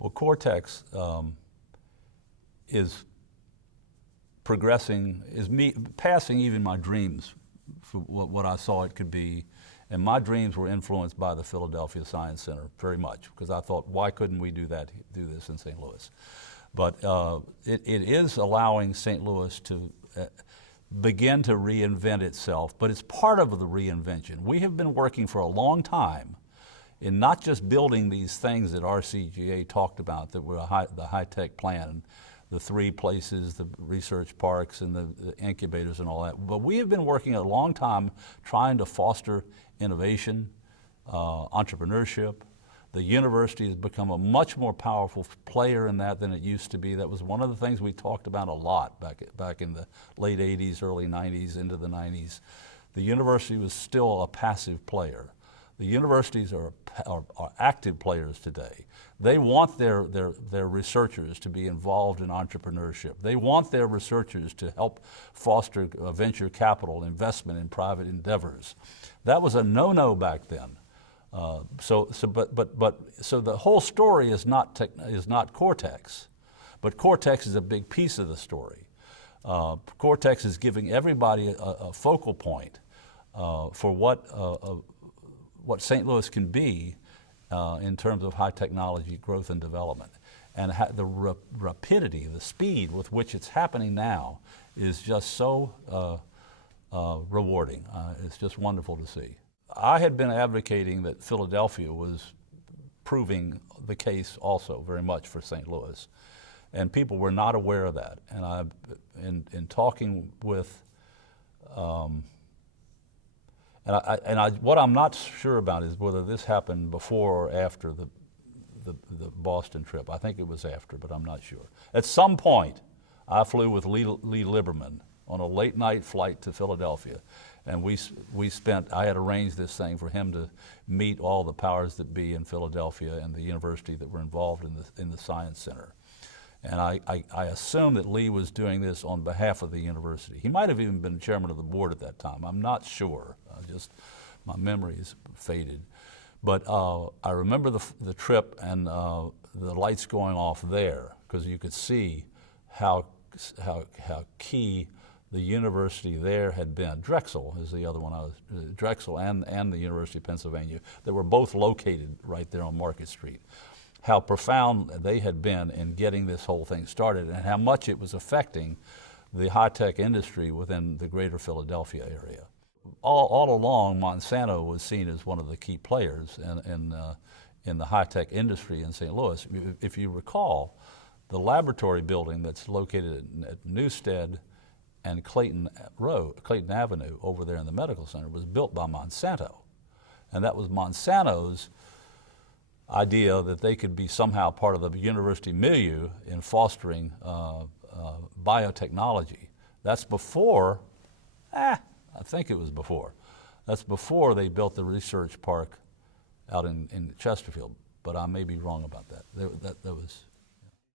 Well, Cortex is progressing, passing even my dreams for what I saw it could be. And my dreams were influenced by the Philadelphia Science Center very much, because I thought, why couldn't we do this in St. Louis? But it is allowing St. Louis to begin to reinvent itself, but it's part of the reinvention. We have been working for a long time in not just building these things that RCGA talked about that were the high-tech plan, the 3 places, the research parks and the incubators and all that, but we have been working a long time trying to foster innovation, entrepreneurship. The university has become a much more powerful player in that than it used to be. That was one of the things we talked about a lot back in the late 80s, early 90s, into the 90s. The university was still a passive player. The universities are active players today. They want their researchers to be involved in entrepreneurship. They want their researchers to help foster venture capital investment in private endeavors. That was a no-no back then. So the whole story is not Cortex, but Cortex is a big piece of the story. Cortex is giving everybody a focal point for what St. Louis can be in terms of high technology growth and development. And the rapidity, the speed with which it's happening now is just so rewarding. It's just wonderful to see. I had been advocating that Philadelphia was proving the case also very much for St. Louis. And people were not aware of that. And in talking with, what I'm not sure about is whether this happened before or after the Boston trip. I think it was after, but I'm not sure. At some point, I flew with Lee Lieberman on a late night flight to Philadelphia. And I had arranged this thing for him to meet all the powers that be in Philadelphia and the university that were involved in the Science Center. And I assume that Lee was doing this on behalf of the university. He might have even been chairman of the board at that time. I'm not sure. My memory is faded. But I remember the trip and the lights going off there, because you could see how key the university there had been. Drexel is the other one. Drexel and the University of Pennsylvania. They were both located right there on Market Street. How profound they had been in getting this whole thing started and how much it was affecting the high-tech industry within the greater Philadelphia area. All along, Monsanto was seen as one of the key players in the high-tech industry in St. Louis. If you recall, the laboratory building that's located at Newstead and Clayton Avenue over there in the medical center was built by Monsanto. And that was Monsanto's idea that they could be somehow part of the university milieu in fostering biotechnology. That's before, I think it was before. That's before they built the research park out in Chesterfield, but I may be wrong about that. That was